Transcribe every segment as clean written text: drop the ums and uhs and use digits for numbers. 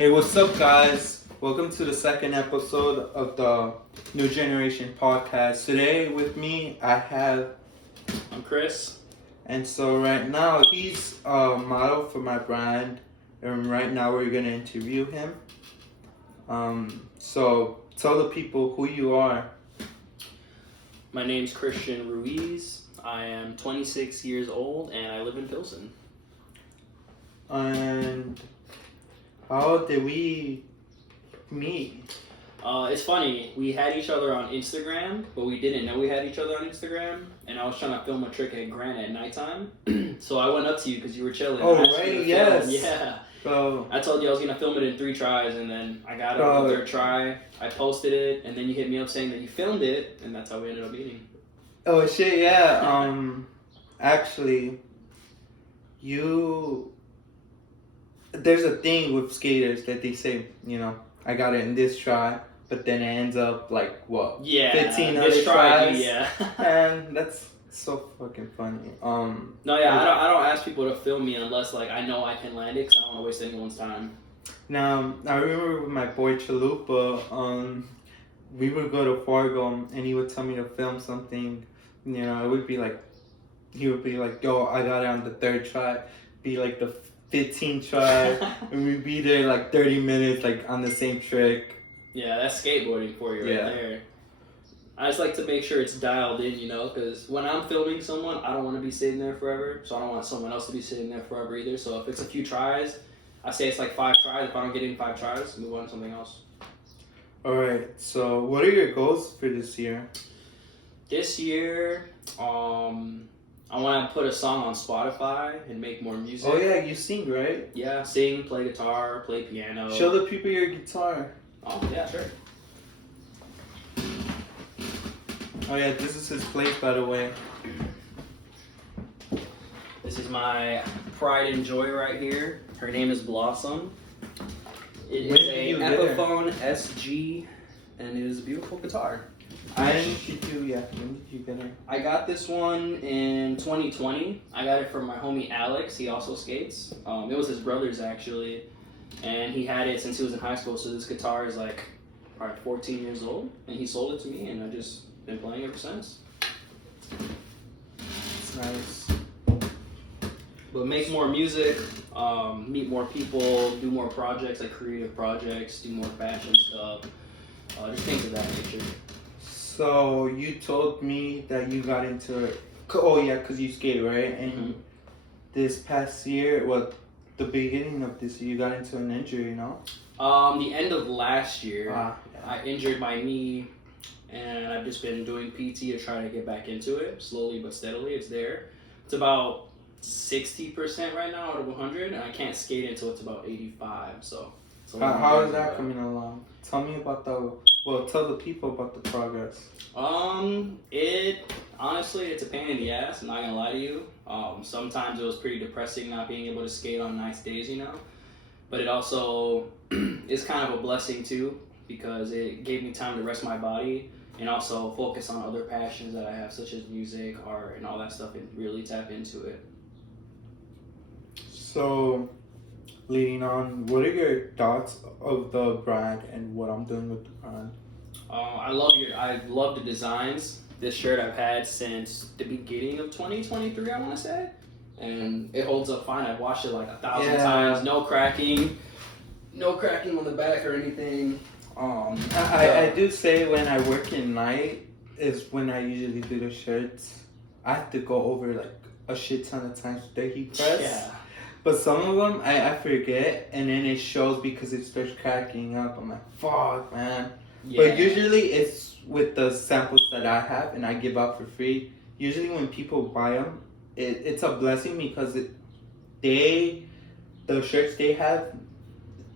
Hey, what's up, guys? Welcome to the second episode of the New Generation podcast. Today, with me, I have, I'm Chris. and so right now, he's a model for my brand, and right now, we're gonna interview him. So tell the people who you are. My name's Christian Ruiz. I am 26 years old and I live in Pilsen. And how did we meet? It's funny, we had each other on Instagram, but we didn't know we had each other on Instagram. And I was trying to film a trick at Grant at nighttime. So I went up to you because you were chilling. Oh, I asked you right, to yes. film. Yeah. Bro, I told you I was going to film it in 3 tries, and then I got it Bro. on the 3rd try. I posted it, and then you hit me up saying that you filmed it, and that's how we ended up meeting. oh shit, yeah. Actually, there's a thing with skaters that they say, I got it in this try, but then it ends up like what? Yeah. 15 this other try, tries. yeah. And that's so fucking funny. No, yeah, I don't ask people to film me unless like I know I can land it because I don't want to waste anyone's time. Now I remember with my boy Chalupa, we would go to Fargo and he would tell me to film something. It would be like, he would be like, yo, I got it on the 3rd try. Be like the 15th try, and we'd be there like 30 minutes, like on the same trick. Yeah, that's skateboarding for you right there. I just like to make sure it's dialed in, because when I'm filming someone, I don't want to be sitting there forever, so I don't want someone else to be sitting there forever either. So if it's a few tries, I say it's like 5 tries. If I don't get in 5 tries, move on to something else. Alright, so what are your goals for this year? This year, I want to put a song on Spotify and make more music. Oh yeah, you sing, right? Yeah, sing, play guitar, play piano. Show the people your guitar. Oh, yeah, sure. Oh yeah, this is his place, by the way. This is my pride and joy right here. Her name is Blossom. It is When did a you get her? Epiphone SG, and it is a beautiful guitar. When did you get her? I got this one in 2020. I got it from my homie Alex. He also skates. It was his brother's actually, and he had it since he was in high school. So this guitar is like, probably 14 years old, and he sold it to me, and I just been playing ever since. It's nice. But make more music, meet more people, do more projects like creative projects, do more fashion stuff, just things of that nature. So you told me that you got into it. Oh yeah, because you skate, right? And this past year, the beginning of this year, you got into an injury, no? The end of last year, Yeah. I injured my knee, and I've just been doing PT to try to get back into it, slowly but steadily. It's there. It's about 60% right now out of 100, and I can't skate until it's about 85. So. it's a long How way is to that go. coming along? Tell me about tell the people about the progress. Honestly, it's a pain in the ass. I'm not gonna lie to you. Sometimes it was pretty depressing not being able to skate on nice days, But it also is kind of a blessing too, because it gave me time to rest my body and also focus on other passions that I have, such as music, art, and all that stuff, and really tap into it. So, leading on, what are your thoughts of the brand and what I'm doing with the brand? I love the designs. This shirt I've had since the beginning of 2023, I want to say, and it holds up fine. I've washed it like 1,000 times. No cracking on the back or anything. I do say when I work in night is when I usually do the shirts. I have to go over like a shit ton of times with the heat press. Yeah. But some of them I forget, and then it shows because it starts cracking up. I'm like, fuck, man. Yeah. But usually it's with the samples that I have and I give out for free. Usually when people buy them, it's a blessing because the shirts they have,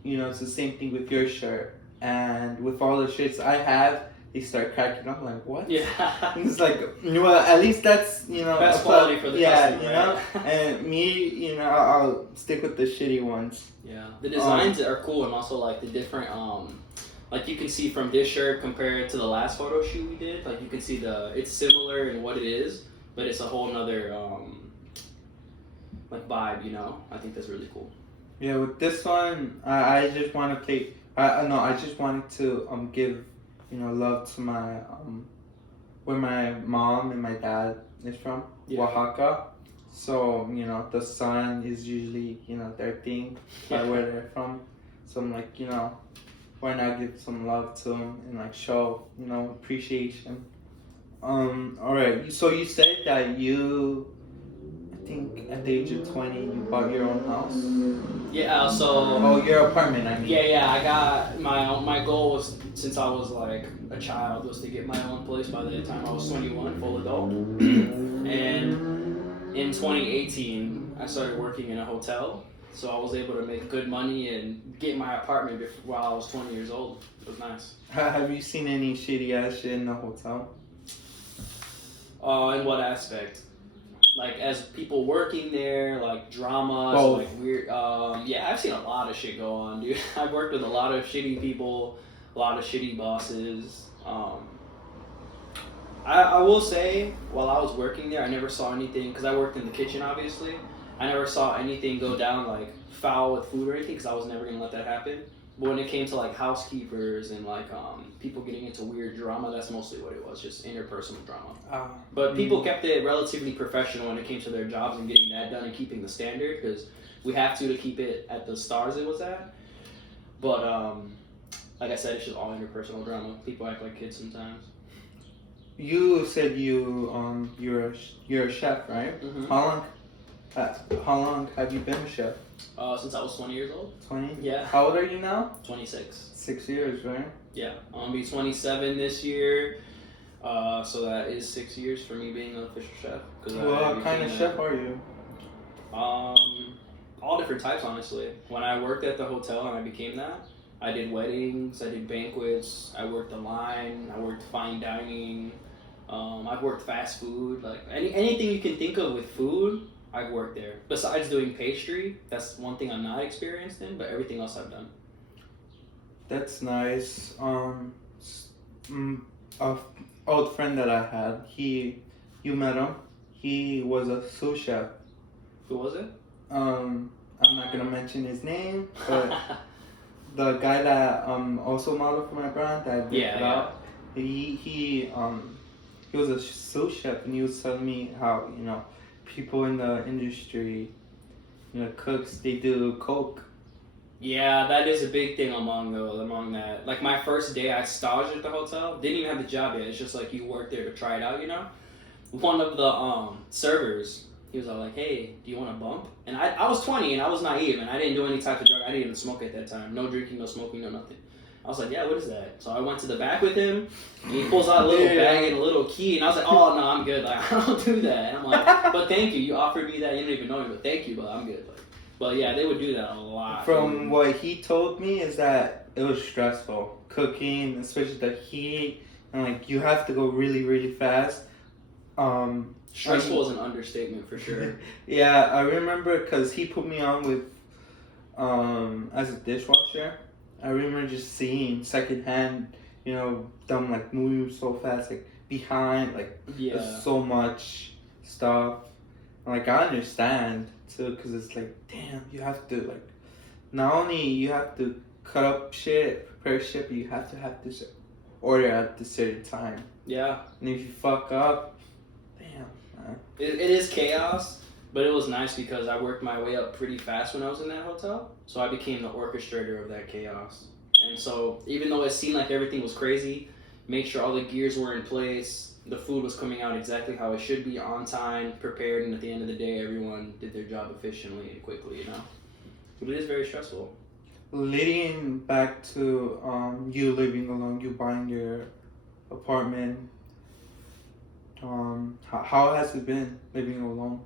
it's the same thing with your shirt. And with all the shirts I have, they start cracking up. I'm like, what? Yeah. It's like, at least that's, best quality for the customer, right? And me, I'll stick with the shitty ones. Yeah. The designs are cool, and also like the different like you can see from this shirt compared to the last photo shoot we did, like you can see it's similar in what it is, but it's a whole nother like vibe, I think that's really cool. Yeah, with this one, I just want to play. I just wanted to give, love to my where my mom and my dad is from, Yeah. Oaxaca. So the sun is usually their thing, where they're from. So I'm like why not give some love to them and like show appreciation. All right. So you said that I think at the age of 20 you bought your own house. Yeah, so Oh, your apartment, I mean. yeah, I got my own. My goal was, since I was like a child, was to get my own place by the time I was 21, full adult. And in 2018, I started working in a hotel, so I was able to make good money and get my apartment while I was 20 years old. It was nice. Have you seen any shitty ass shit in the hotel? In what aspect? Like, as people working there, like dramas, Both. like weird. Yeah, I've seen a lot of shit go on, dude. I've worked with a lot of shitty people, a lot of shitty bosses. I will say, while I was working there, I never saw anything, because I worked in the kitchen, obviously. I never saw anything go down, like, foul with food or anything, because I was never going to let that happen. But when it came to, like, housekeepers and, like, people getting into weird drama, that's mostly what it was, just interpersonal drama. But people kept it relatively professional when it came to their jobs and getting that done and keeping the standard, because we have to keep it at the stars it was at. But, like I said, it's just all interpersonal drama. People act like kids sometimes. You said you're a chef, right? Mm-hmm. How long have you been a chef? Since I was 20 years old. 20? Yeah. How old are you now? 26. 6 years, right? Yeah, I'm gonna be 27 this year. So that is 6 years for me being an official chef. What kind of chef are you? All different types, honestly. When I worked at the hotel and I became that, I did weddings, I did banquets, I worked the line, I worked fine dining, I've worked fast food, like anything you can think of with food, I've worked there. Besides doing pastry, that's one thing I'm not experienced in, but everything else I've done. That's nice. A old friend that I had, you met him. He was a sous chef. Who was it? I'm not gonna mention his name, but the guy that also modeled for my brand that I did it out, he was a sous chef, and he was telling me how people in the industry, cooks, they do coke. Yeah, that is a big thing among that. Like, my first day I staged at the hotel, didn't even have the job yet. It's just like you work there to try it out, One of the servers, he was all like, "Hey, do you want a bump?" And I was 20 and I was naive and I didn't do any type of drug. I didn't even smoke at that time. No drinking, no smoking, no nothing. I was like, "Yeah, what is that?" So I went to the back with him, and he pulls out a little bag and a little key, and I was like, "Oh no, I'm good. Like, I don't do that." And I'm like, "But thank you. You offered me that. You don't even know me, but thank you. But I'm good." But yeah, they would do that a lot. From what he told me is that it was stressful cooking, especially the heat, and like you have to go really, really fast. Stressful is an understatement for sure. Yeah, I remember because he put me on with as a dishwasher. I remember just seeing secondhand, them like moving so fast, like behind, like there's so much stuff. Like I understand too, because it's like, damn, you have to like, not only you have to cut up shit, prepare shit, but you have to have this order at the certain time. Yeah. And if you fuck up, damn, man. It is chaos, but it was nice because I worked my way up pretty fast when I was in that hotel. So I became the orchestrator of that chaos. And so even though it seemed like everything was crazy, make sure all the gears were in place, the food was coming out exactly how it should be, on time, prepared, and at the end of the day, everyone did their job efficiently and quickly, But it is very stressful. Leading back to you living alone, you buying your apartment, how has it been living alone?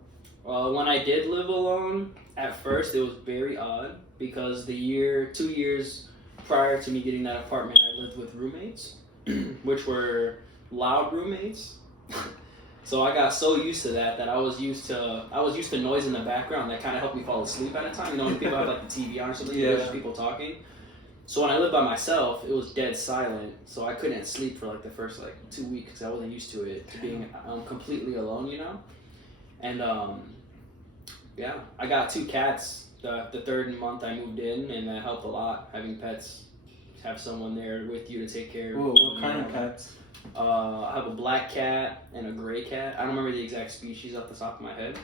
When I did live alone, at first it was very odd because 2 years prior to me getting that apartment, I lived with roommates, which were loud roommates. So I got so used to that I was used to noise in the background that kind of helped me fall asleep at a time. When people have like the TV on or something, there's just people talking. So when I lived by myself, it was dead silent. So I couldn't sleep for like the first 2 weeks because I wasn't used to it, to being completely alone, And yeah, I got 2 cats. the third month I moved in, and that helped a lot. Having pets, have someone there with you to take care of. What kind of cats? I have a black cat and a gray cat. I don't remember the exact species off the top of my head,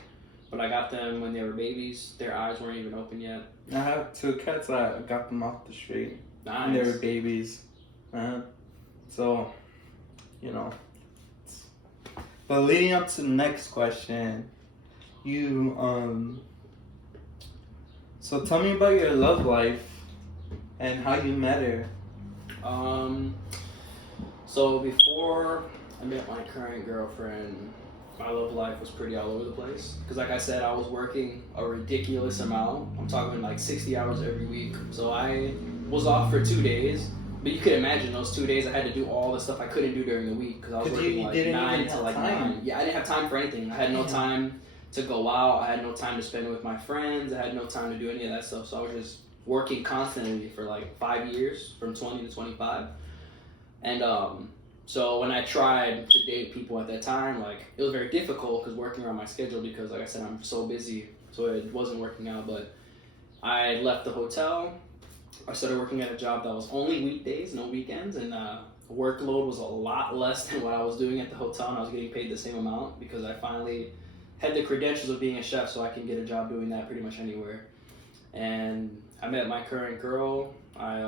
but I got them when they were babies. Their eyes weren't even open yet. I have 2 cats. I got them off the street. Nice. And they were babies. So, you know. But leading up to the next question, so tell me about your love life and how you met her. So before I met my current girlfriend, my love life was pretty all over the place. Because like I said, I was working a ridiculous amount. I'm talking like 60 hours every week. So I was off for 2 days. But you could imagine those 2 days I had to do all the stuff I couldn't do during the week. Because I was working like 9 to like 9. Yeah, I didn't have time for anything. I had no time to go out. I had no time to spend with my friends. I had no time to do any of that stuff. So I was just working constantly for like 5 years, from 20 to 25. And so when I tried to date people at that time, like it was very difficult because working around my schedule, because like I said, I'm so busy, so it wasn't working out. But I left the hotel. I started working at a job that was only weekdays, no weekends, and workload was a lot less than what I was doing at the hotel, and I was getting paid the same amount because I finally had the credentials of being a chef, so I can get a job doing that pretty much anywhere. And I met my current girl. I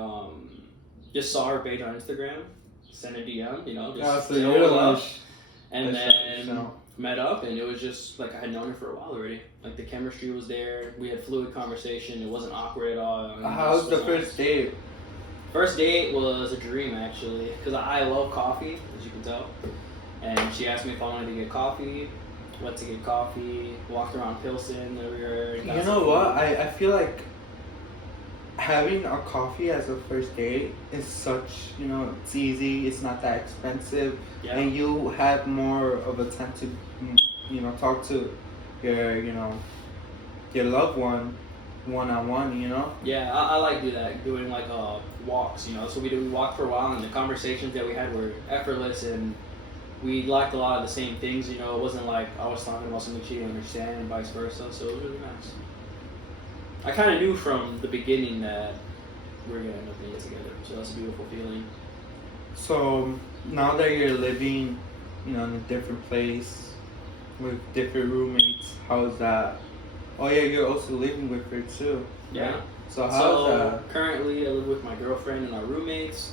just saw her page on Instagram, sent a DM, just so you're up, and then met up, and it was just like I had known her for a while already. Like the chemistry was there. We had fluid conversation. It wasn't awkward at all. How was the first date? First date was a dream, actually, because I love coffee, as you can tell. And she asked me if I wanted to get coffee. Went to get coffee. Walked around Pilsen everywhere. You know what? I feel like having a coffee as a first date is such, it's easy, it's not that expensive, and you have more of a time to, talk to your loved one-on-one, Yeah, I like doing like walks, so we walked for a while, and the conversations that we had were effortless, and we liked a lot of the same things, it wasn't like I was talking about something she didn't understand and vice versa, so it was really nice. I kind of knew from the beginning that we were going to end up being together, so that's a beautiful feeling. So now that you're living, in a different place with different roommates, how's that? Oh yeah, you're also living with her too. Yeah. Right? So how's that? Currently I live with my girlfriend and our roommates.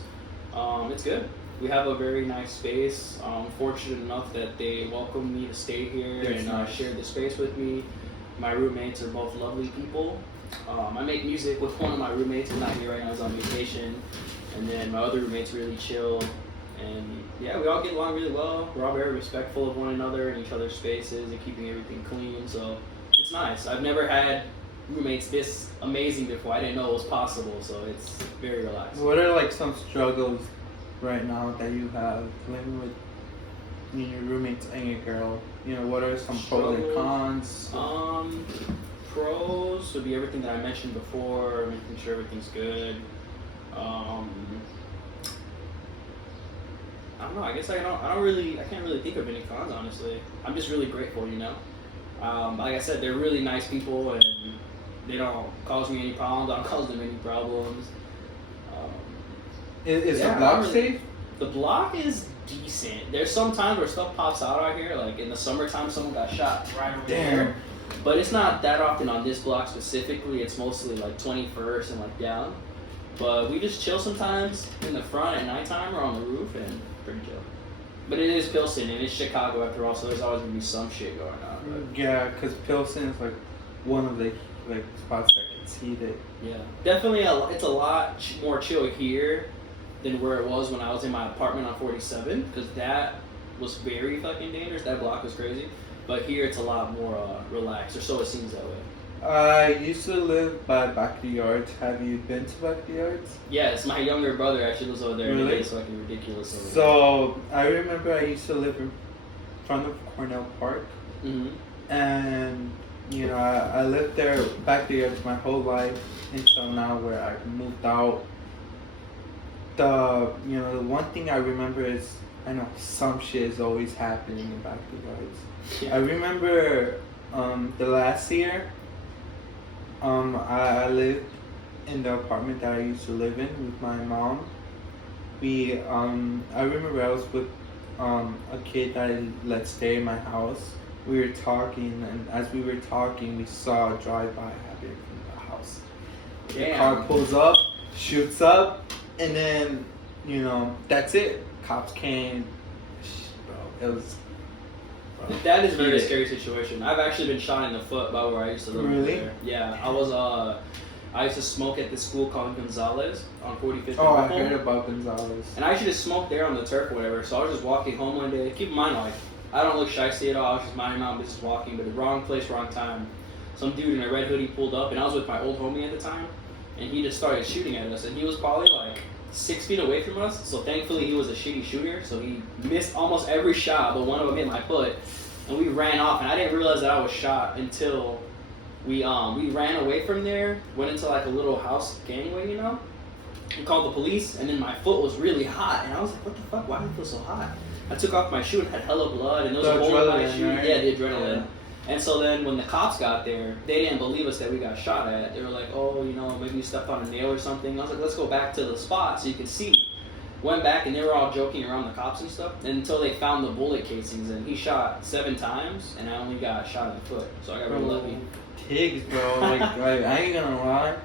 It's good. We have a very nice space. I'm fortunate enough that they welcomed me to stay here and shared the space with me. My roommates are both lovely people. I make music with one of my roommates who's not here right now, he's on vacation. And then my other roommate's really chill. And yeah, we all get along really well. We're all very respectful of one another and each other's spaces and keeping everything clean. So it's nice. I've never had roommates this amazing before. I didn't know it was possible, so it's very relaxed. What are like some struggles right now that you have living with your roommates and your girl? What are some pros and cons? Pros would be everything that I mentioned before, making sure everything's good. I don't know. I guess I can't really think of any cons, honestly. I'm just really grateful, Like I said, they're really nice people, and they don't cause me any problems. I don't cause them any problems. Is the block safe? The block is decent. There's some times where stuff pops out here. Like in the summertime, someone got shot right over there. But it's not that often on this block specifically. It's mostly like 21st and like down. But we just chill sometimes in the front at nighttime or on the roof, and pretty chill. But it is Pilsen, and it's Chicago after all, so there's always gonna be some shit going on. But. Yeah, because Pilsen is like one of the spots that gets heated. Yeah, definitely. It's a lot more chill here than where it was when I was in my apartment on 47, because that was very fucking dangerous. That block was crazy. But here it's a lot more relaxed, or so it seems that way. I used to live by Backyards. Have you been to Backyards? Yes, my younger brother actually lives over there. Really? And it's fucking ridiculous over there. So I remember I used to live in front of Cornell Park, and I lived there Backyards my whole life until now, where I moved out. The one thing I remember is I know some shit is always happening in Backyards. Yeah. I remember the last year I lived in the apartment that I used to live in with my mom. I remember I was with a kid that I let stay in my house. We were talking, and as we were talking, we saw a drive-by happen from the house. The car Damn. pulls up, shoots up, and then, that's it. Cops came. Bro, it was. Bro, That is a very heated. scary situation. I've actually been shot in the foot by where I used to live. Really? There. Yeah, I used to smoke at this school called Gonzalez on 45th Oh, I and heard Maple. about Gonzalez. And I actually just smoked there on the turf or whatever. So I was just walking home one day. Keep in mind, like, I don't look shysty at all. I was just minding my own business walking, but the wrong place, wrong time. Some dude in a red hoodie pulled up, and I was with my old homie at the time, and he just started shooting at us. And he was probably like 6 feet away from us. So thankfully, he was a shitty shooter. So he missed almost every shot, but one of them hit my foot. And we ran off, and I didn't realize that I was shot until we ran away from there, went into like a little house gangway, We called the police, and then my foot was really hot, and I was like, "What the fuck? Why do I feel so hot?" I took off my shoe and had hella blood, and there was The a hole in my adrenaline, shoe. right? Yeah, the adrenaline. Yeah. And so then when the cops got there, they didn't believe us that we got shot at. They were like, "Oh, maybe you stepped on a nail or something." I was like, "Let's go back to the spot so you can see." Went back, and they were all joking around the cops and stuff until they found the bullet casings, and he shot 7 times, and I only got shot in the foot, so I got really lucky. Tiggs, bro. Like, I ain't gonna lie,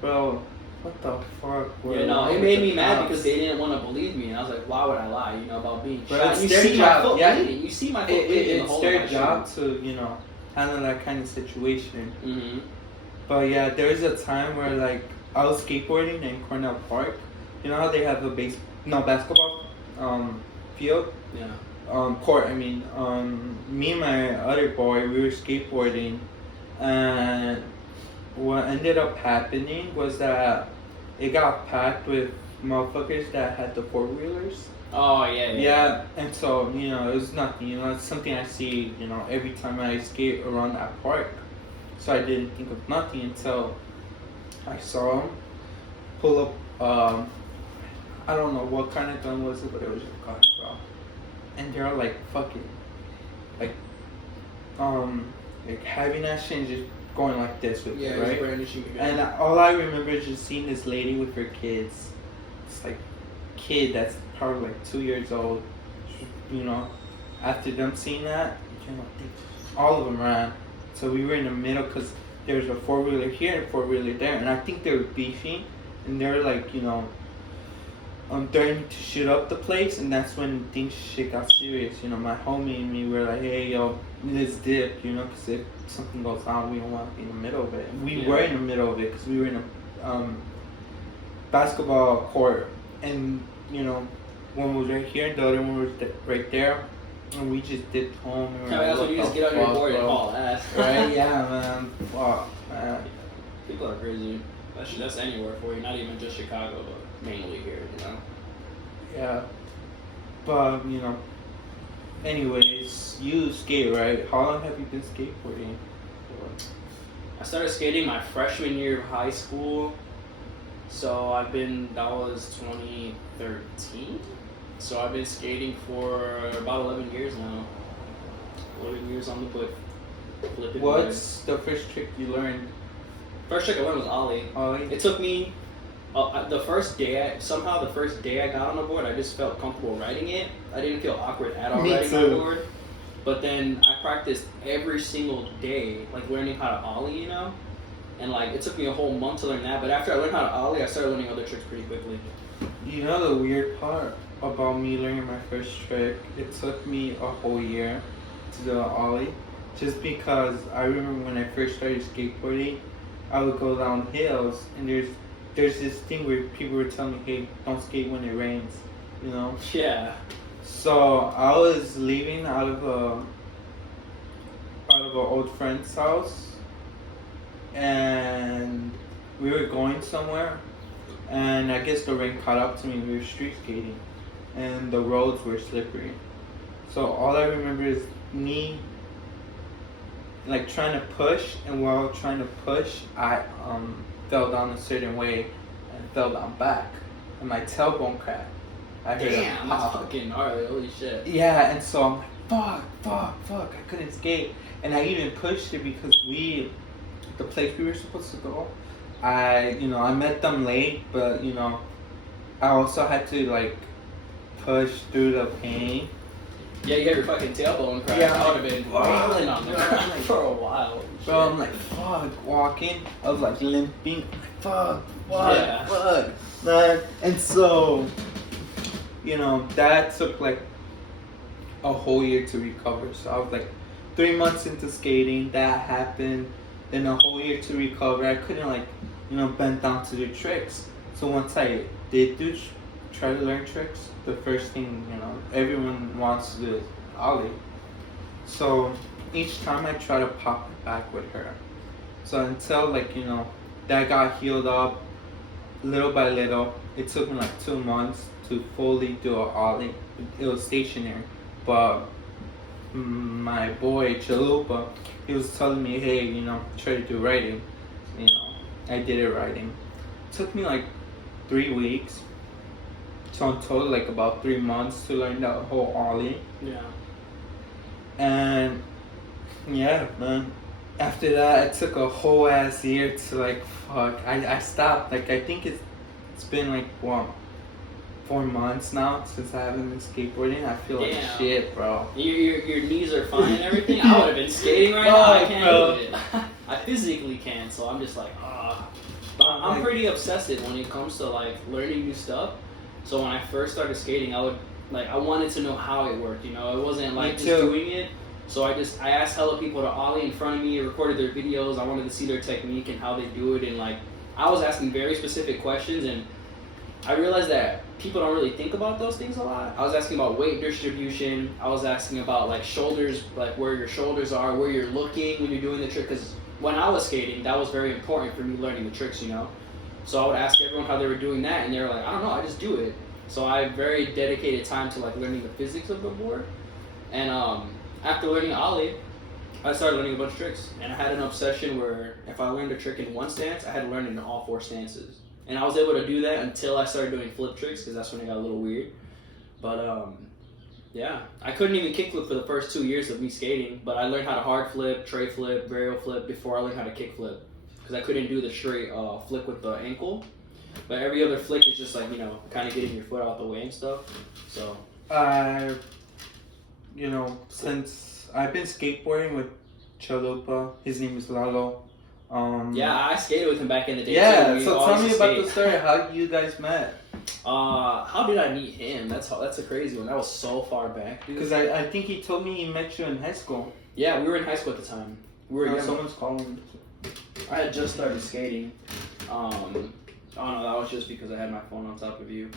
bro. What the fuck? Yeah, no, it made me mad because they didn't want to believe me, and I was like, why would I lie, about being But shot? it's You their see my job, foot yeah. bleeding. You see my foot bleeding in the It's hole in their my job to, handle that kind of situation. Mm-hmm. But yeah, there was a time where, like, I was skateboarding in Cornell Park. You know how they have a basketball field? Yeah. Court, I mean. Me and my other boy, we were skateboarding, and what ended up happening was that it got packed with motherfuckers that had the 4-wheelers. Oh, yeah. Yeah, and so, it was nothing, it's something I see, every time I skate around that park. So I didn't think of nothing until I saw him pull up, I don't know what kind of gun was it, but it was a gun, bro. And they're like fucking, like having that shit and just going like this with it, right? And all I remember is just seeing this lady with her kids. It's like kid that's probably like 2 years old. After them seeing that, all of them ran. So we were in the middle because there was a 4-wheeler here and a 4-wheeler there, and I think they were beefing, and they were like, threatening to shoot up the place, and that's when shit got serious. My homie and me were like, hey, yo, let's dip, because if something goes on, we don't want to be in the middle of it. We were in the middle of it because we were in a basketball court, and, one was right here, and the other one was right there, and we just dipped home. And That's when you just get on your board and haul ass. Right? Yeah, man. Fuck, man. People are crazy. That's anywhere for you, not even just Chicago, but mainly here, Yeah. But, anyways, you skate, right? How long have you been skateboarding? I started skating my freshman year of high school, so that was 2013. So I've been skating for about 11 years now. 11 years on the foot. Flipping What's the first trick you learned? First trick I learned was ollie. Ollie? It took me the first day I got on the board, I just felt comfortable riding it. I didn't feel awkward at all Me riding too. my board. But then I practiced every single day, like learning how to ollie, And like it took me a whole month to learn that. But after I learned how to ollie, I started learning other tricks pretty quickly. The weird part about me learning my first trick, it took me a whole year to do an ollie. Just because I remember when I first started skateboarding, I would go down hills, and there's this thing where people were telling me, hey, don't skate when it rains, Yeah. So I was leaving out of an old friend's house, and we were going somewhere, and I guess the rain caught up to me. We were street skating, and the roads were slippery. So all I remember is me like trying to push, and while trying to push, I fell down a certain way and fell down back, and my tailbone cracked. I heard a Damn, that's pop. fucking gnarly. Holy shit. Yeah, and so I'm like, fuck, I couldn't skate. And I even pushed it because the place we were supposed to go, I met them late, but I also had to like push through the pain. Yeah, you got your fucking tailbone cracked. Yeah, I would have been rolling on the ground for a while. Bro, I'm like, fuck, walking. I was like limping. Fuck, Yeah. fuck, man. And so, that took like a whole year to recover. So I was like 3 months into skating, that happened. Then a whole year to recover. I couldn't like, bend down to do tricks. So once I did try to learn tricks, the first thing, everyone wants to do is ollie. So each time I try to pop it back with her. So until like, that got healed up little by little. It took me like 2 months to fully do an ollie. It was stationary. But my boy Chalupa, he was telling me, hey, try to do writing. I did it writing. It took me like 3 weeks. So in total, like about 3 months to learn that whole ollie. Yeah. And yeah, man. After that, it took a whole ass year to like, fuck. I stopped. Like, I think it's been like, 4 months now since I haven't been skateboarding. I feel like shit, bro. Your knees are fine and everything. I would have been skating right now. I can't do it. I physically can, so I'm just like, But I'm pretty obsessive when it comes to like learning new stuff. So when I first started skating, I wanted to know how it worked. It wasn't like just doing it. So I asked hella people to ollie in front of me, recorded their videos. I wanted to see their technique and how they do it, and like I was asking very specific questions, and I realized that people don't really think about those things a lot. I was asking about weight distribution. I was asking about like shoulders, like where your shoulders are, where you're looking when you're doing the trick. Because when I was skating, that was very important for me learning the tricks, So I would ask everyone how they were doing that, and they were like, I don't know, I just do it. So I very dedicated time to like learning the physics of the board. And after learning ollie, I started learning a bunch of tricks. And I had an obsession where if I learned a trick in one stance, I had to learn it in all 4 stances. And I was able to do that until I started doing flip tricks, because that's when it got a little weird. But yeah, I couldn't even kickflip for the first 2 years of me skating, but I learned how to hard flip, tray flip, varial flip before I learned how to kickflip, because I couldn't do the straight flick with the ankle. But every other flick is just like, kind of getting your foot out the way and stuff. So since I've been skateboarding with Chalupa, his name is Lalo. Yeah, I skated with him back in the day. Yeah, too. so tell me about the story. How you guys met? How did I meet him? That's a crazy one. That was so far back, dude. Because I think he told me he met you in high school. Yeah, we were in high school at the time. We were young. Someone's calling. I had just started skating. Oh no, that was just because I had my phone on top of you.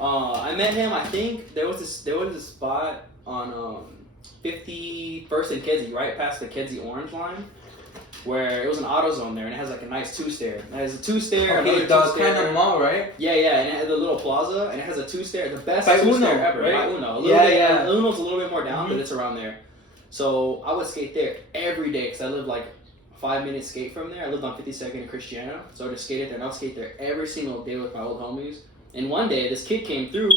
I met him. I think there was this spot on 51st and Kedzie, right past the Kedzie Orange line, where it was an AutoZone there, and it has like a nice 2-stair. It has a 2-stair, another 2-stair. Kind of mall, right? Yeah, and it had the little plaza, and it has a 2-stair, the best By 2-stair Uno, ever. right? By Uno. Yeah. Uno's a little bit more down, but it's around there. So I would skate there every day, because I lived like 5-minute skate from there. I lived on 52nd and Christiana, so I just skated there, and I would skate there every single day with my old homies. And one day, this kid came through,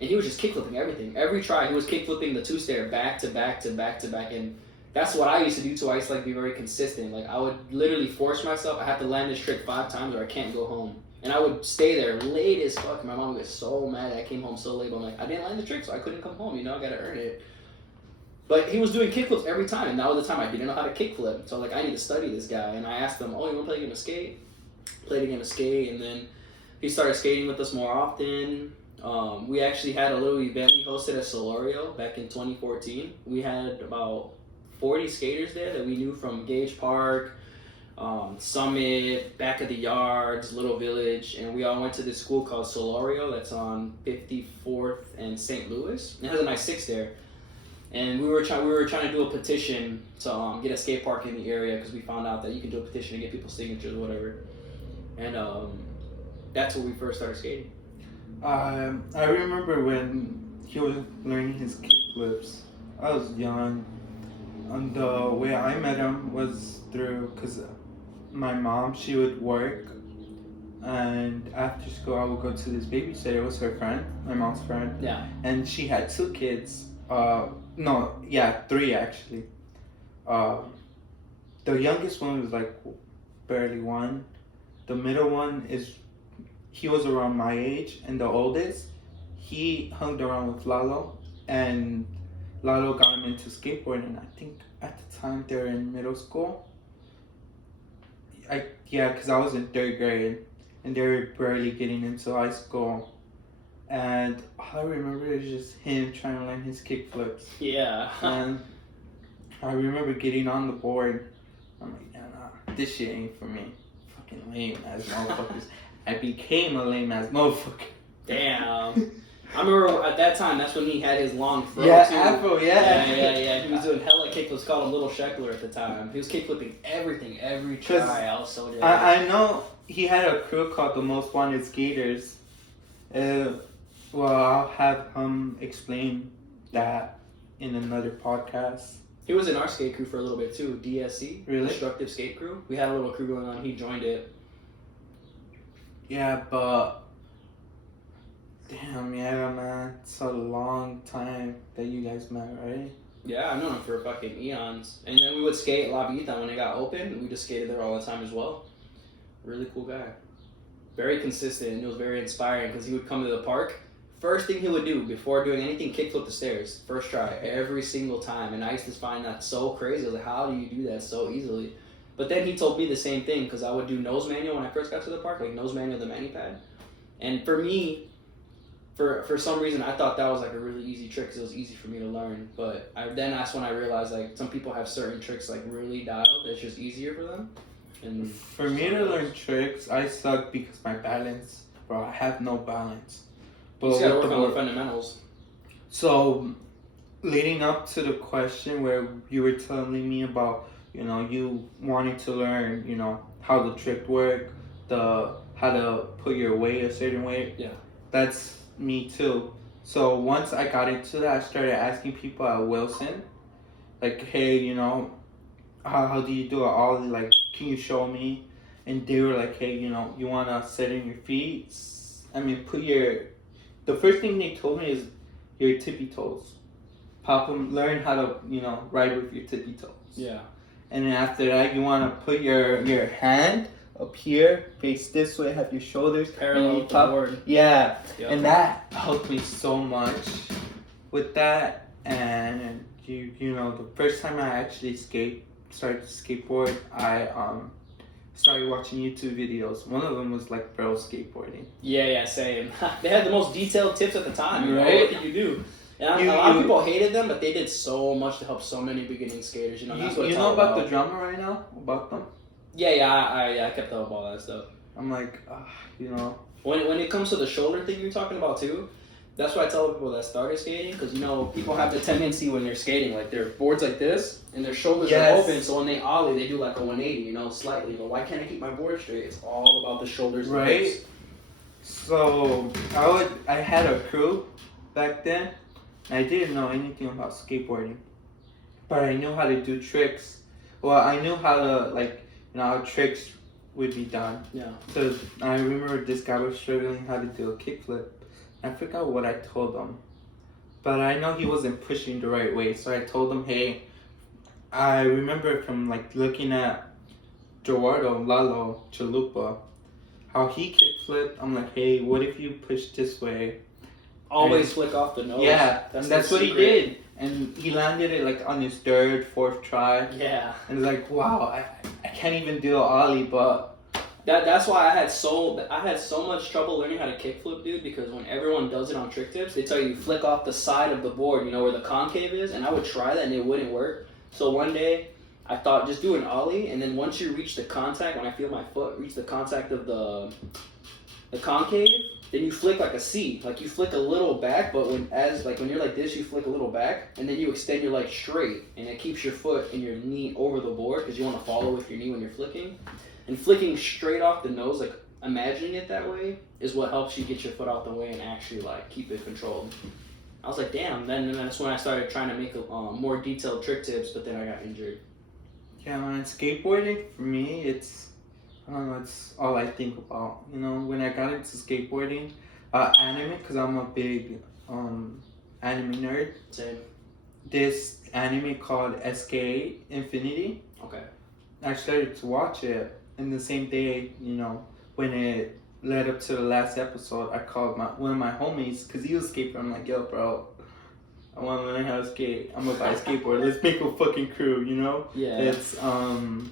and he was just kickflipping everything. Every try, he was kickflipping the 2-stair back to back to back to back, and that's what I used to do too. I used to like be very consistent. Like I would literally force myself. I have to land this trick 5 times or I can't go home. And I would stay there late as fuck. My mom would get so mad that I came home so late. But I'm like, I didn't land the trick, so I couldn't come home. I gotta earn it. But he was doing kickflips every time, and that was the time I didn't know how to kickflip. So like, I need to study this guy. And I asked him, oh, you wanna play a game of skate? Played a game of skate, and then he started skating with us more often. We actually had a little event we hosted at Solorio back in 2014. We had about 40 skaters there that we knew from Gage Park, Summit, Back of the Yards, Little Village, and we all went to this school called Solorio that's on 54th and St. Louis. It has a nice 6 there. And we were trying to do a petition to get a skate park in the area, because we found out that you can do a petition to get people's signatures or whatever. And that's where we first started skating. I remember when he was learning his kickflips. I was young. And the way I met him was through, because my mom, she would work, and after school I would go to this babysitter. It was her friend, my mom's friend. Yeah. And she had 2 kids. 3 actually. The the youngest one was like barely one. The middle one he was around my age, and the oldest, he hung around with Lalo, and Lalo got him into skateboarding. I think at the time they were in middle school. Because I was in third grade, and they were barely getting into high school. And all I remember is just him trying to learn his kick flips. Yeah. And I remember getting on the board. I'm like, nah, this shit ain't for me. Fucking lame ass motherfuckers. I became a lame ass motherfucker. Damn. I remember at that time, that's when he had his long fro, Yeah, too. afro, Yeah. He was doing hella kickflips, called him Little Sheckler at the time. He was kickflipping everything, every try. I was so jealous. I know he had a crew called the Most Wanted Skaters. Well, I'll have him explain that in another podcast. He was in our skate crew for a little bit too, DSC. Really? Destructive Skate Crew. We had a little crew going on. He joined it. Yeah, but damn, yeah, man, it's a long time that you guys met, right? Yeah, I've known him for fucking eons. And then we would skate La Vita when it got open. We just skated there all the time as well. Really cool guy. Very consistent, and it was very inspiring because he would come to the park. First thing he would do before doing anything, kickflip the stairs. First try, every single time. And I used to find that so crazy. I was like, how do you do that so easily? But then he told me the same thing because I would do nose manual when I first got to the park, like nose manual, the mani pad. And for me, for some reason, I thought that was like a really easy trick because it was easy for me to learn. But then that's when I realized like some people have certain tricks like really dialed that's just easier for them. And for me to learn tricks, I suck because my balance, bro, I have no balance. But you just gotta work on the fundamentals. So, leading up to the question where you were telling me about, you wanting to learn, how the trick work, how to put your weight a certain way. Yeah. That's me too. So once I got into that, I started asking people at Wilson, like, hey, how do you do it all? Like, can you show me? And they were like, hey, you want to sit in your feet? The first thing they told me is your tippy toes. Pop them, learn how to, ride with your tippy toes. Yeah. And then after that, you want to put your hand up here, face this way, have your shoulders parallel to the board. Yeah. Yep. And that helped me so much with that. And the first time I actually started to skateboard, I started watching YouTube videos. One of them was like bro skateboarding. Yeah, same. They had the most detailed tips at the time. Right? What can you do? And a lot of people hated them, but they did so much to help so many beginning skaters. That's what you know about the drama right now? About them? Yeah, I kept up all that stuff. I'm like, When it comes to the shoulder thing you're talking about too, that's why I tell people that started skating, because people have the tendency when they're skating, like their board's like this, and their shoulders are open, so when they ollie, they do like a 180, slightly. But why can't I keep my board straight? It's all about the shoulders. Right? And So I had a crew back then. I didn't know anything about skateboarding, but I knew how to do tricks. Well, I knew how to how tricks would be done. Yeah. So I remember this guy was struggling how to do a kickflip. I forgot what I told him, but I know he wasn't pushing the right way. So I told him, hey, I remember from looking at Gerardo Lalo Chalupa, how he kickflipped. I'm like, hey, what if you push this way? always flick off the nose. Yeah, that's what he secret. did. And he landed it on his third, fourth try. Yeah. And it's like, wow, I can't even do an ollie, but That's why I had so much trouble learning how to kickflip, dude, because when everyone does it on trick tips, they tell you flick off the side of the board, where the concave is, and I would try that and it wouldn't work. So one day I thought just do an ollie, and then once you reach the contact, when I feel my foot reach the contact of the concave, then you flick like a C. Like you flick a little back, but when you're like this, you flick a little back, and then you extend your leg straight, and it keeps your foot and your knee over the board because you want to follow with your knee when you're flicking. And flicking straight off the nose, like imagining it that way, is what helps you get your foot out the way and actually keep it controlled. I was like, damn. Then that's when I started trying to make more detailed trick tips, but then I got injured. yeah, man, skateboarding for me, it's all I think about. When I got into skateboarding, anime, because I'm a big anime nerd. Same. This anime called SK Infinity. Okay. I started to watch it, and the same day, when it led up to the last episode, I called one of my homies because he was a skater. I'm like, yo, bro, I want to learn how to skate. I'm gonna buy a skateboard. Let's make a fucking crew. Yeah. It's I'm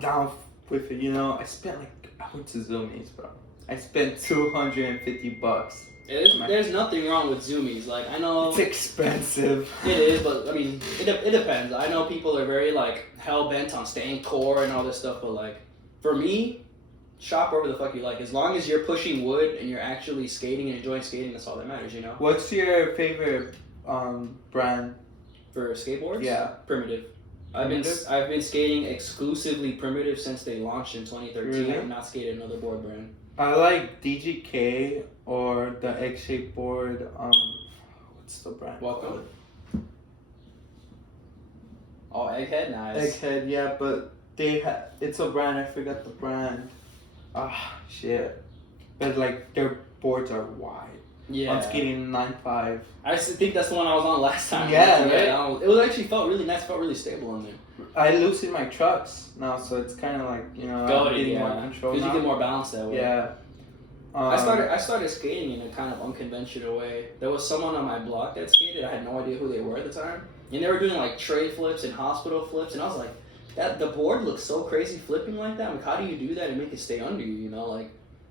down with it. I spent I went to Zoomies, bro. I spent $250. There's nothing wrong with Zoomies. Like, I know it's expensive. It is, but I mean, it depends. I know people are very hell bent on staying core and all this stuff, but for me, shop wherever the fuck you like. As long as you're pushing wood and you're actually skating and enjoying skating, that's all that matters. What's your favorite brand for skateboards? Yeah, Primitive. I've been skating exclusively Primitive since they launched in 2013. Really? I've not skated another board brand. I like DGK or the egg-shaped board. What's the brand? Welcome. Oh, Egghead, nice. Egghead, yeah, but it's a brand. I forgot the brand. Ah, shit. But their boards are wide. Yeah. I'm skating 9.5. I think that's the one I was on last time. Yeah, right? It was actually felt really nice. Felt really stable on there. I loosen my trucks now, so it's kind of I'm getting more control now. Because you get more balance that way. Yeah. I started skating in a kind of unconventional way. There was someone on my block that skated. I had no idea who they were at the time, and they were doing tray flips and hospital flips, and I was like, the board looks so crazy flipping like that. I'm like, how do you do that and make it stay under you?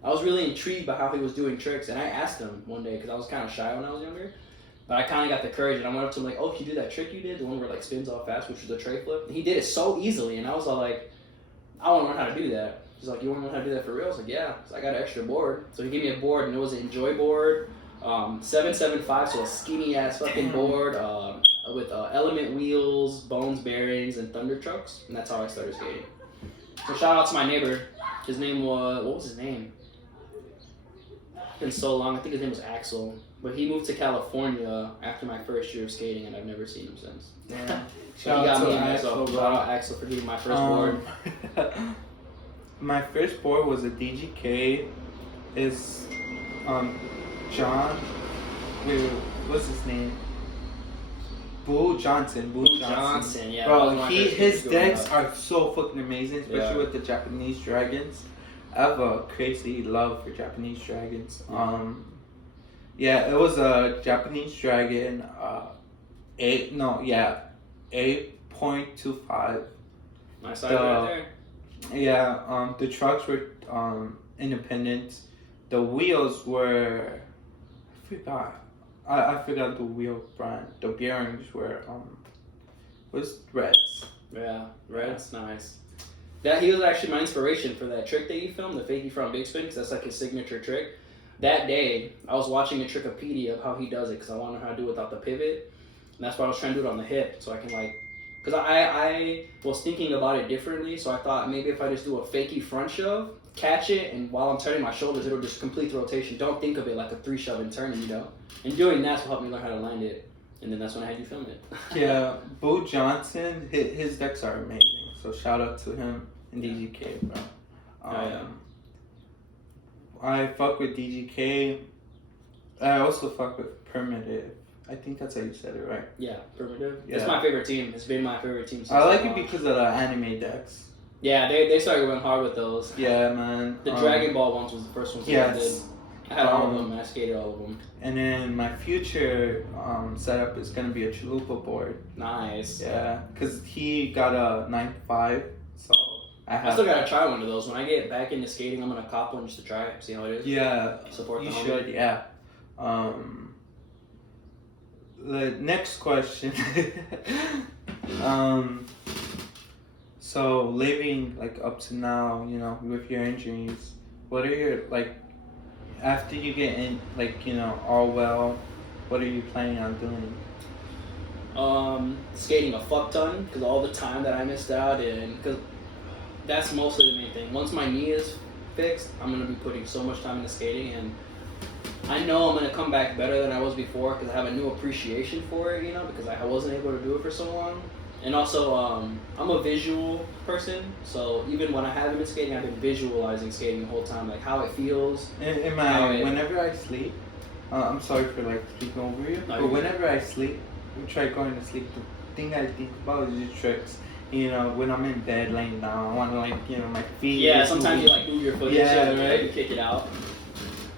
I was really intrigued by how he was doing tricks, and I asked him one day because I was kind of shy when I was younger. But I kind of got the courage, and I went up to him oh, can you do that trick you did, the one where spins off fast, which was the tray flip? And he did it so easily, and I was all like, I want to learn how to do that. He's like, you want to learn how to do that for real? I was like, yeah. So I got an extra board. So he gave me a board, and it was an Enjoy board, 775, so a skinny ass fucking board with Element wheels, Bones bearings, and Thunder trucks, and that's how I started skating. So shout out to my neighbor. His name was, what was his name? It's been so long. I think his name was Axel. But he moved to California after my first year of skating, and I've never seen him since. Yeah. So he got me Axel. Shout out Axel for giving my first board. My first board was a DGK. Is John. Wait, what's his name? Boo Johnson. Boo Johnson, yeah. Bro, his decks are so fucking amazing, especially with the Japanese dragons. I have a crazy love for Japanese dragons. Yeah, it was a Japanese dragon. 8.25. Nice side right there. Yeah, the trucks were independent. The wheels were I forgot the wheel brand. The bearings were was Reds. Yeah, Reds, nice. That he was actually my inspiration for that trick that you filmed, the fakie front big spin, because that's his signature trick. That day, I was watching a Trickopedia of how he does it, because I want to know how to do it without the pivot. And that's why I was trying to do it on the hip, so I can because I was thinking about it differently, so I thought maybe if I just do a fakie front shove, catch it, and while I'm turning my shoulders, it'll just complete the rotation. Don't think of it like a 3-shove and turning, And doing that will help me learn how to land it. And then that's when I had you film it. Yeah, Boo Johnson, his decks are amazing. So shout out to him and DGK, bro. I fuck with DGK. I also fuck with Primitive. I think that's how you said it, right? Yeah, Primitive. Yeah. It's my favorite team. It's been my favorite team since I like it because of the anime decks. Yeah, they started going hard with those. Yeah, man. The Dragon Ball ones was the first ones I did. I had all of them, and I skated all of them. And then my future setup is going to be a Chalupa board. Nice. Yeah, because he got a 9.5, so I still got to try one of those. When I get back into skating, I'm going to cop one just to try it, see how it is. Yeah, support you the should, yeah. The next question. So living up to now, with your injuries, what are your after you get in all well, what are you planning on doing? Skating a fuck ton, because all the time that I missed out, and because that's mostly the main thing. Once my knee is fixed, I'm gonna be putting so much time into skating, and I know I'm gonna come back better than I was before because I have a new appreciation for it, because I wasn't able to do it for so long. And also, I'm a visual person, so even when I haven't been skating, I've been visualizing skating the whole time, how it feels. Whenever I sleep, I'm sorry for speaking over you, but whenever I sleep, we try going to sleep, the thing I think about is your tricks. you know, when I'm in bed laying down, I want to like, you know, my feet. Yeah, sometimes you like move your foot Yeah, and shit, right. you kick it out.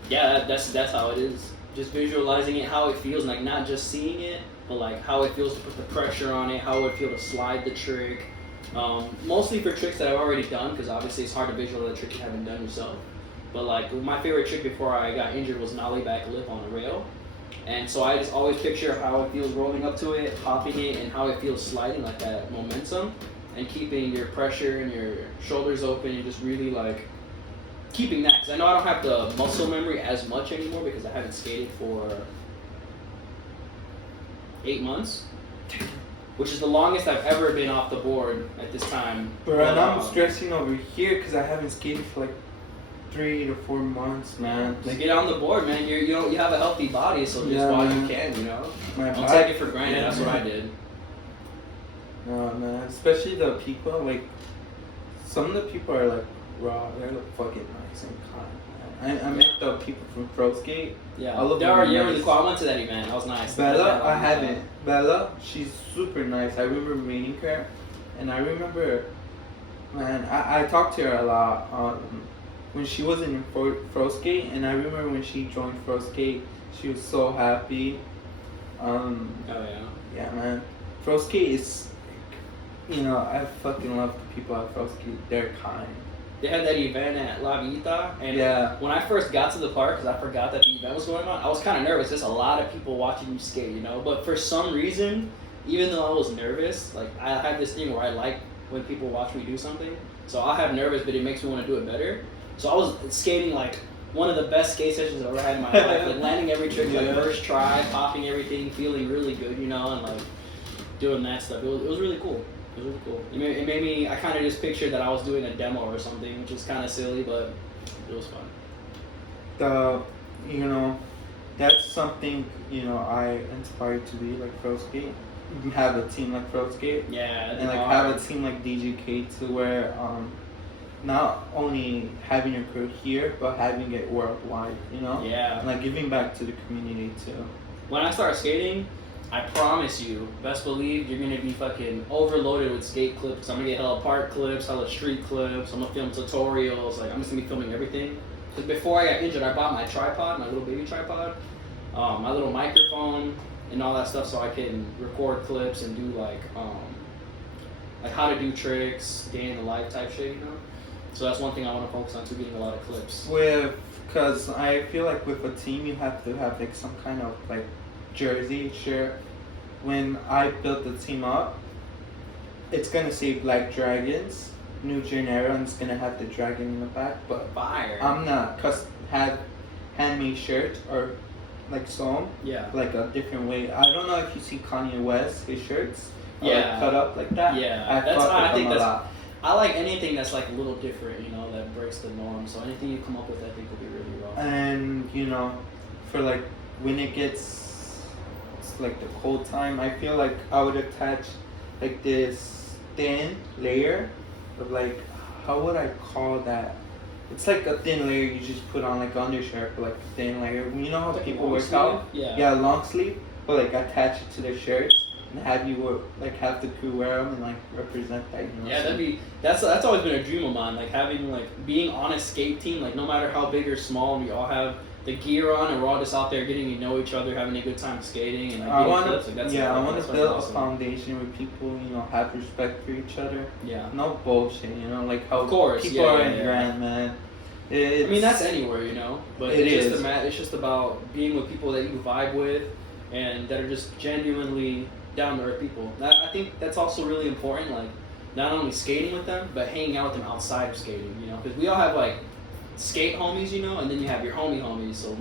Yeah, that's how it is. Just visualizing it, how it feels, like not just seeing it, but like how it feels to put the pressure on it, how it would feel to slide the trick. Mostly for tricks that I've already done, because obviously it's hard to visualize a trick you haven't done yourself. But like my favorite trick before I got injured was nollie back lip on a rail. And so I just always picture how it feels rolling up to it, popping it, and how it feels sliding, like that momentum, and keeping your pressure and your shoulders open, and just really like keeping that. Because I know I don't have the muscle memory as much anymore because I haven't skated for 8 months, which is the longest I've ever been off the board at this time. Bro, and I'm stressing over here because I haven't skated for like 3 to 4 months, man. Just get on the board, man. You have a healthy body, so just while you can, you know. My Don't body- take it for granted. That's what I did. No, man. Especially the people, like, some of the people are like raw. They're like fucking nice and kind. I met the people from Pro Skate. Yeah, All of they them are are really nice. cool. I went to that event. That was nice. Bella, I haven't. Bella, she's super nice. I remember meeting her, and I remember, man, I talked to her a lot when she was in Pro Skate, and I remember when she joined Pro Skate, she was so happy. Oh yeah. Yeah, man. Pro Skate is, you know, I fucking love the people at Pro Skate. They're kind. They had that event at La Vita, and Yeah. when I first got to the park, because I forgot that the event was going on, I was kind of nervous. There's a lot of people watching you skate, you know. But for some reason, even though I was nervous, like I have this thing where I like when people watch me do something. So I have nervous, but it makes me want to do it better. So I was skating like one of the best skate sessions I've ever had in my life, like landing every trick like first try, popping everything, feeling really good, you know, and like doing that stuff. It was really cool. It was really cool. It made me, I kind of just pictured that I was doing a demo or something, which is kind of silly, but it was fun. You know, that's something, you know, I inspired to be like Pro Skate. Have a team like Pro Skate. Yeah. And like have a team like DGK to where not only having your career here, but having it worldwide, you know? Yeah. And like giving back to the community too. When I start skating, I promise you, best believe you're gonna be fucking overloaded with skate clips. I'm gonna get hella park clips, hella street clips. I'm gonna film tutorials. Like I'm just gonna be filming everything. Because before I got injured, I bought my tripod, my little baby tripod, my little microphone, and all that stuff, so I can record clips and do like how to do tricks, day in the life type shit, you know. So that's one thing I want to focus on too, getting a lot of clips. Because I feel like with a team, you have to have like some kind of like jersey, shirt. When I built the team up, it's gonna say Black Dragons, New Genera, and it's gonna have the dragon in the back. But Fire. I'm not have handmade shirts or like sewn, Yeah. like a different way. I don't know if you see Kanye West, his shirts, are Yeah. like cut up like that. Yeah. I think that's a lot. I like anything that's like a little different, you know, that breaks the norm. So anything you come up with, I think will be really raw. And you know, for like when it gets like the cold time, I feel like I would attach like this thin layer of like, how would I call that? It's like a thin layer you just put on like undershirt, but like a thin layer. You know how Like a people long work sleeve? out? Yeah. Yeah, long sleeve, but like attach it to their shirts and have you like have the crew wear them and like represent that. You know. Yeah, that's always been a dream of mine. Like having like being on a skate team. Like no matter how big or small, we all have the gear on, and we're all just out there getting to know each other, having a good time skating, and like I getting want clips. to, Like, that's I want that's to build awesome. a foundation where people, you know, have respect for each other. Yeah. No bullshit, you know, like how Of course, people yeah, are yeah, in yeah. Grand, man. I mean that's anywhere, you know. But It it's is. just it's just about being with people that you vibe with, and that are just genuinely down to earth people. I think that's also really important. Like not only skating with them, but hanging out with them outside of skating. You know, because we all have like skate homies, you know, and then you have your homies. So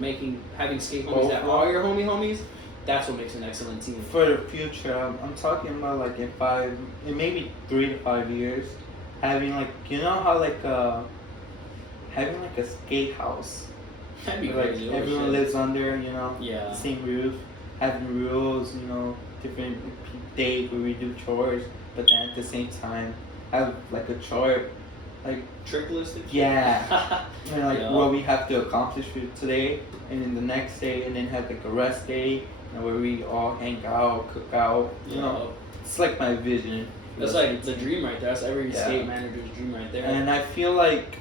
having skate homies that are your homies, that's what makes an excellent team. For the future, I'm talking about like in maybe 3 to 5 years, having like, you know how like having like a skate house. That'd be Like crazy. everyone lives under, you know, Yeah. the same roof, having rules, you know, different days where we do chores, but then at the same time have like a chore, like Trick list. and shit? yeah, you know, like Yeah. what we have to accomplish for today, and then the next day, and then have like a rest day, where we all hang out, cook out, you know. It's like my vision. That's like the dream right there. That's every Yeah. skate manager's dream right there. And I feel like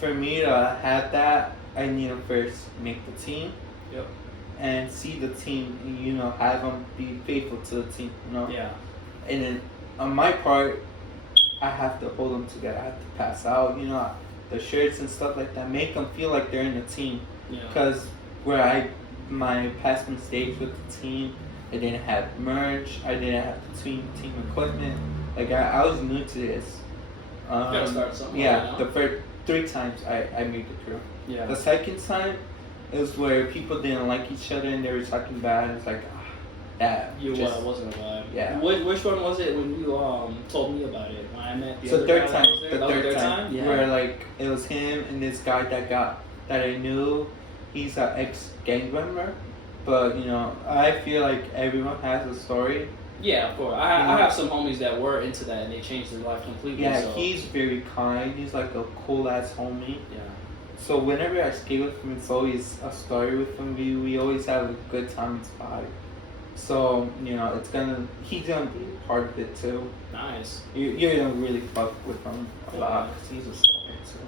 for me to have that, I need to first make the team. Yep. And see the team, and, you know, have them be faithful to the team, you know. Yeah. And then on my part, I have to hold them together. I have to pass out, you know, the shirts and stuff like that. Make them feel like they're in the team. Yeah. Because my past mistakes with the team, I didn't have merch. I didn't have the team equipment. Like I was new to this. Gotta start somewhere. Yeah, You know? the first 3 times I made the crew. Yeah. The second time, it was where people didn't like each other and they were talking bad. It's like, that wasn't a vibe. Yeah. Which one was it when you told me about it? When I met the So other third guy that time, was there? the That was third time, Yeah. where like it was him and this guy that I knew. He's an ex gang member, but you know I feel like everyone has a story. Yeah, of course. I have some homies that were into that and they changed their life completely. Yeah, so. he's very kind. He's like a cool ass homie. Yeah. So whenever I skate with him, it's always a story with him. We always have a good time in spot. So you know he's gonna be a part of it too. Nice. You're gonna really fuck with him a lot because he's a story too.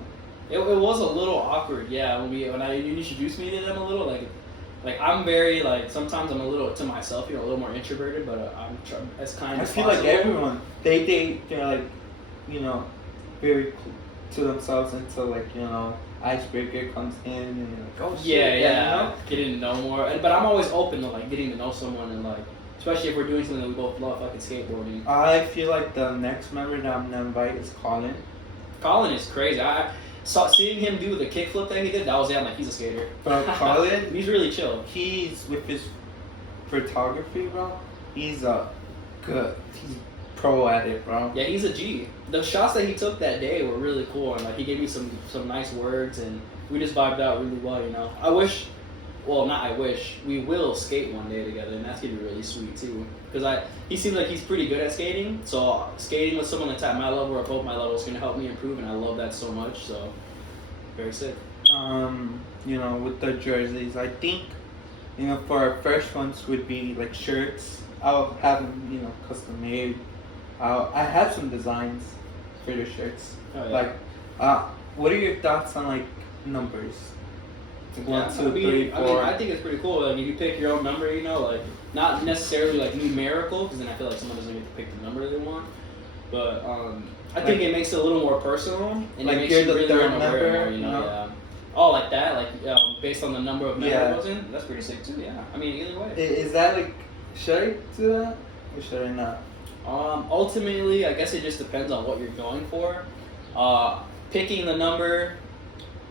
It was a little awkward, yeah. When you introduced me to them a little, like I'm very like sometimes I'm a little to myself, you know, a little more introverted, but I'm as kind I as feel possible. like everyone they're like, you know, very to themselves until like you know icebreaker comes in and they're like, oh shit, Yeah, you know? getting to know more. But I'm always open to like getting to know someone and like, especially if we're doing something that we both love, like skateboarding. I feel like the next member that I'm gonna invite is Colin. Colin is crazy. I saw seeing him do the kickflip that he did. That was like he's a skater. But Colin, he's really chill. he's with his photography, bro. He's he's pro at it, bro. Yeah, he's a G. The shots that he took that day were really cool, and like he gave me some nice words, and we just vibed out really well. You know, we will skate one day together, and that's gonna be really sweet too. Because he seems like he's pretty good at skating, so skating with someone that's at my level or above my level is gonna help me improve, and I love that so much. So, very sick. You know, with the jerseys, I think, you know, for our first ones would be like shirts. I'll have them, you know, custom made. I have some designs for the shirts. Oh, yeah. Like, what are your thoughts on like numbers? One, two, three, four. I think it's pretty cool. Like if you pick your own number, you know, like not necessarily like numerical, because then I feel like someone doesn't get to pick the number they want. But I think it makes it a little more personal, and like it makes you're you the really third want to wear member, it more, you know. you know? Yeah. Oh, like that, like based on the number of members Yeah. goes in. That's pretty sick too. Yeah. I mean, either way. Is that like, should I do that or should I not? Ultimately, I guess it just depends on what you're going for. Picking the number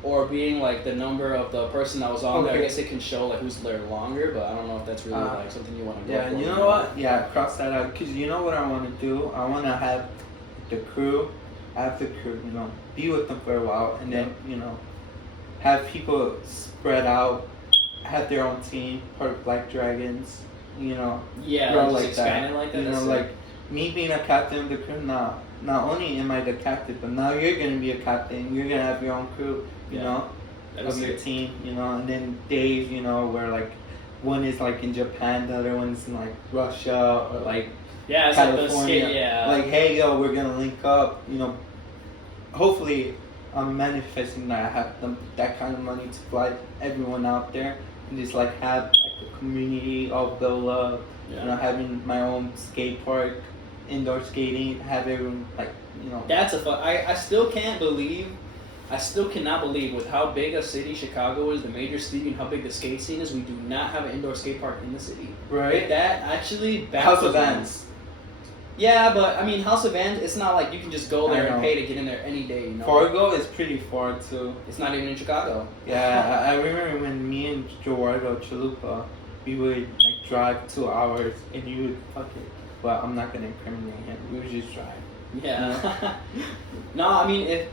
or being like the number of the person that was on there, I guess it can show like who's there longer, but I don't know if that's really like something you want to go Yeah, for. you know what? Yeah, cross that out. Because you know what I want to do? I want to have the crew, you know, be with them for a while, and then, you know, have people spread out, have their own team, part of Black Dragons, you know. Yeah, grow just expanding like that. You know, like me being a captain of the crew now. Not only am I the captain, but now you're gonna be a captain. You're gonna have your own crew, you know, of your team, you know. And then Dave, you know, where like one is like in Japan, the other one's in like Russia or like it's California. Like Like, hey, yo, we're gonna link up, you know. Hopefully, I'm manifesting that I have that kind of money to fly everyone out there and just like have like a community of the love. You know, having my own skate park, indoor skating, have everyone like, you know. That's a fun. I still cannot believe with how big a city Chicago is, the major city, and how big the skate scene is. We do not have an indoor skate park in the city. Right. That actually House of baffles me. Vans. Yeah, but I mean, House of Vans, it's not like you can just go there I and know. pay to get in there any day, you know? Fargo is pretty far too. It's not even in Chicago. Yeah, I remember when me and Gerardo Chalupa, we would like drive 2 hours and you would fuck it. Well, I'm not gonna incriminate him. We would just drive. Yeah. No, I mean,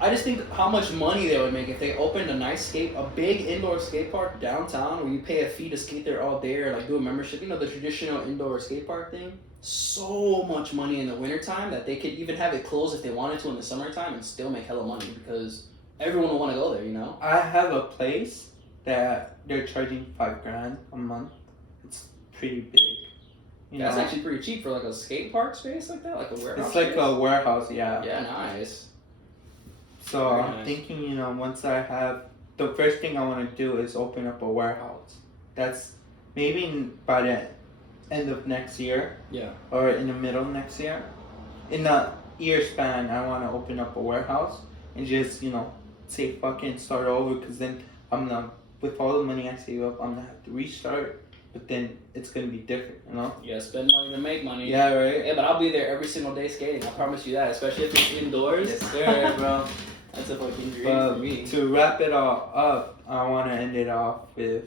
I just think how much money they would make if they opened a big indoor skate park downtown where you pay a fee to skate there all day or like do a membership, you know, the traditional indoor skate park thing. So much money in the wintertime that they could even have it closed if they wanted to in the summertime and still make hella money because everyone will want to go there, you know? I have a place that they're charging $5,000 a month. It's pretty big. That's actually pretty cheap for like a skate park space like that, like a warehouse. It's like space. a warehouse, yeah. Yeah, nice. So Very I'm nice. thinking, once I have, the first thing I want to do is open up a warehouse. That's maybe by the end of next year. Yeah. Or in the middle of next year. In the year span, I want to open up a warehouse and just, say fucking start over, because then I'm not, with all the money I save up, I'm going to have to restart, but then it's going to be different, Yeah, spend money to make money. Yeah, right? Yeah, but I'll be there every single day skating. I promise you that, especially if it's indoors. Yes, sir, bro. That's a fucking dream But for me. to wrap it all up, I want to end it off with,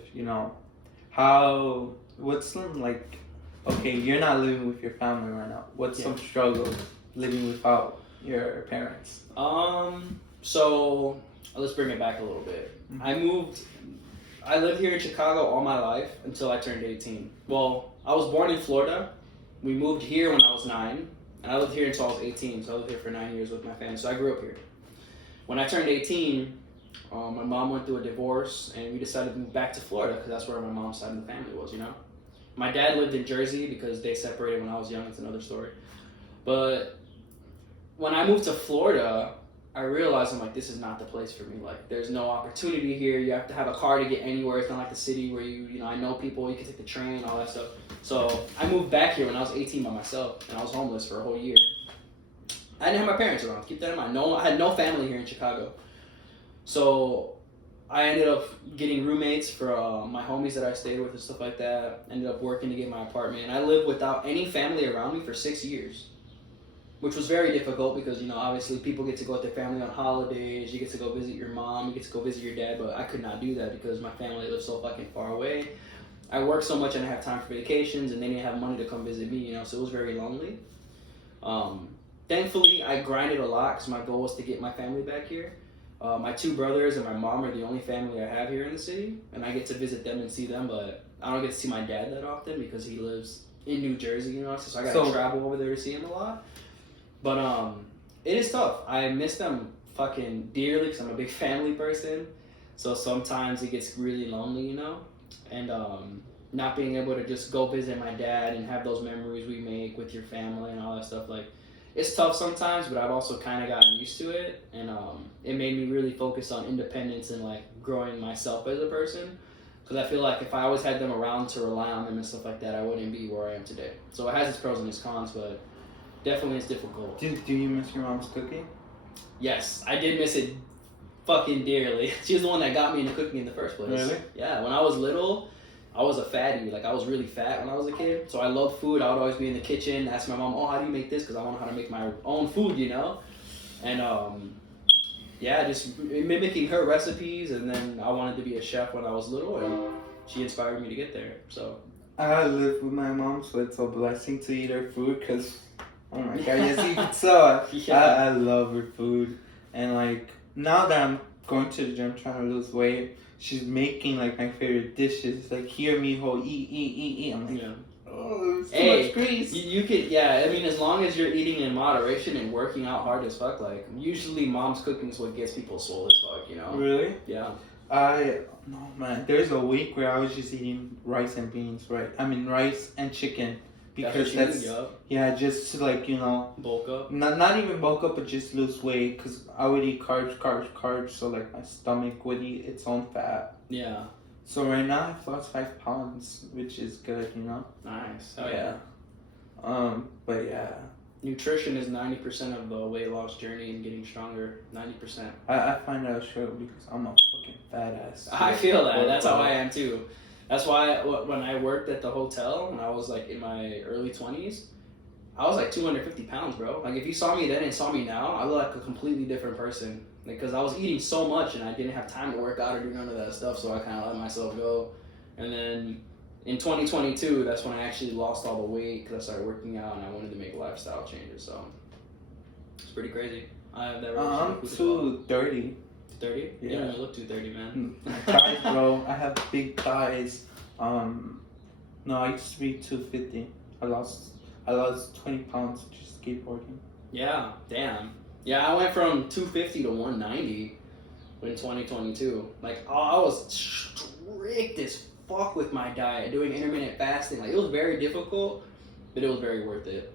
what's some, like, okay, you're not living with your family right now. What's some struggles living without your parents? So let's bring it back a little bit. Mhm. I lived here in Chicago all my life until I turned 18. Well, I was born in Florida. We moved here when I was 9, and I lived here until I was 18. So I lived here for 9 years with my family. So I grew up here. When I turned 18, my mom went through a divorce, and we decided to move back to Florida because that's where my mom's side of the family was, My dad lived in Jersey because they separated when I was young. It's another story. But when I moved to Florida, I realized I'm like, this is not the place for me. Like, there's no opportunity here. You have to have a car to get anywhere. It's not like the city where I know people. You can take the train, all that stuff. So I moved back here when I was 18 by myself, and I was homeless for a whole year. I didn't have my parents around. Keep that in mind. I had no family here in Chicago. So I ended up getting roommates for my homies that I stayed with and stuff like that. Ended up working to get my apartment. And I lived without any family around me for 6 years, which was very difficult because, obviously people get to go with their family on holidays. You get to go visit your mom. You get to go visit your dad. But I could not do that because my family lived so fucking far away. I worked so much and I didn't have time for vacations, and they didn't have money to come visit me, so it was very lonely. Thankfully, I grinded a lot because my goal was to get my family back here. My 2 brothers and my mom are the only family I have here in the city, and I get to visit them and see them, but I don't get to see my dad that often because he lives in New Jersey, so I gotta travel over there to see him a lot. But it is tough. I miss them fucking dearly because I'm a big family person, so sometimes it gets really lonely, and not being able to just go visit my dad and have those memories we make with your family and all that stuff, like, it's tough sometimes, but I've also kind of gotten used to it, and it made me really focus on independence and like growing myself as a person, because I feel like if I always had them around to rely on them and stuff like that, I wouldn't be where I am today. So it has its pros and its cons, but definitely it's difficult. Do you miss your mom's cooking? Yes, I did miss it fucking dearly. She's the one that got me into cooking in the first place. Really? Yeah, when I was little, I was a fatty. Like, I was really fat when I was a kid. So I loved food. I would always be in the kitchen, ask my mom, how do you make this? Because I want to know how to make my own food, And, just mimicking her recipes. And then I wanted to be a chef when I was little, and she inspired me to get there. So I live with my mom, so it's a blessing to eat her food because, oh my god, yes, you can tell. I love her food. And, like, now that I'm going to the gym trying to lose weight, she's making like my favorite dishes. Like, here, mijo, eat. I'm like, oh, it's too much grease. You could, I mean, as long as you're eating in moderation and working out hard as fuck, like, usually mom's cooking is what gets people swole as fuck, Really? Yeah. No, man. There's a week where I was just eating rice and beans, right? I mean, rice and chicken. Because just to, like, bulk up. Not even bulk up, but just lose weight. Because I would eat carbs, so like my stomach would eat its own fat. Yeah. So right now I've lost 5 pounds, which is good, Nice. Oh yeah. But yeah. Nutrition is 90% of the weight loss journey and getting stronger. 90%. I find that true because I'm a fucking fat ass. I feel that. That's how I am too. That's why when I worked at the hotel when I was like in my early 20s, I was like 250 pounds, bro. Like, if you saw me then and saw me now, I look like a completely different person. Because I was eating so much and I didn't have time to work out or do none of that stuff, so I kind of let myself go. And then in 2022, that's when I actually lost all the weight because I started working out and I wanted to make lifestyle changes. So it's pretty crazy. I have that. I'm 230. 30? Yeah. You don't even look 230, man. My thighs, bro. I have big thighs. No, I used to be 250. I lost 20 pounds just skateboarding. Yeah, damn. Yeah, I went from 250 to 190 in 2022. Like, I was strict as fuck with my diet, doing intermittent fasting. Like, it was very difficult, but it was very worth it.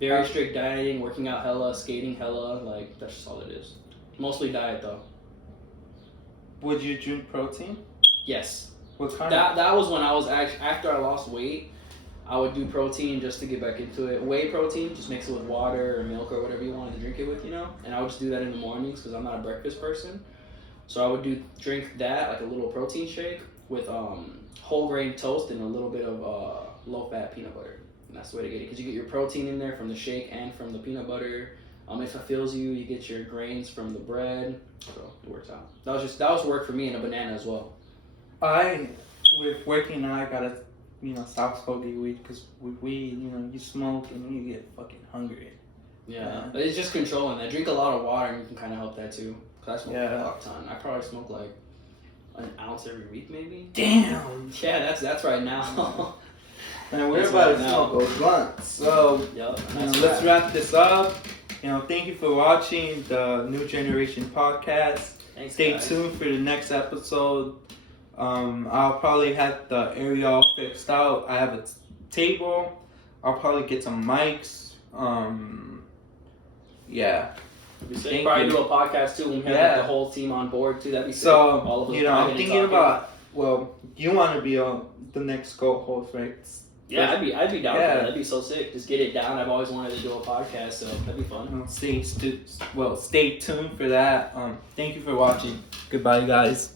Very strict dieting, working out hella, skating hella, like that's just all it is. Mostly diet though. Would you drink protein? Yes. What kind? That was when I was after I lost weight. I would do protein just to get back into it. Whey protein, just mix it with water or milk or whatever you wanted to drink it with, you know. And I would just do that in the mornings because I'm not a breakfast person. So I would drink that like a little protein shake with whole grain toast and a little bit of low fat peanut butter. And that's the way to get it because you get your protein in there from the shake and from the peanut butter. If it fills you, you get your grains from the bread. So it works out. That was work for me, and a banana as well. With working out, I gotta, stop smoking weed because with weed, you smoke and you get fucking hungry. Yeah, but it's just controlling that. Drink a lot of water and you can kind of help that too. Cause I smoke Yeah. a fuck ton. I probably smoke like an ounce every week, maybe. Damn. Yeah, that's right now. And we're That's about right to now. smoke a blunt. So, Yep. let's wrap this up. Thank you for watching the New Generation podcast. Thanks, Stay guys. tuned for the next episode. I'll probably have the area all fixed out. I have a table. I'll probably get some mics. Yeah. That'd be sick. Thank Probably you. do a podcast too when we have Yeah. the whole team on board too. That'd be sick. So, All of us I'm vibing and thinking talking. about, you want to be on the next co-host, right? Yeah, I'd be down for Yeah. that. That'd be so sick. Just get it down. I've always wanted to do a podcast, so that'd be fun. Stay tuned for that. Thank you for watching. Goodbye, guys.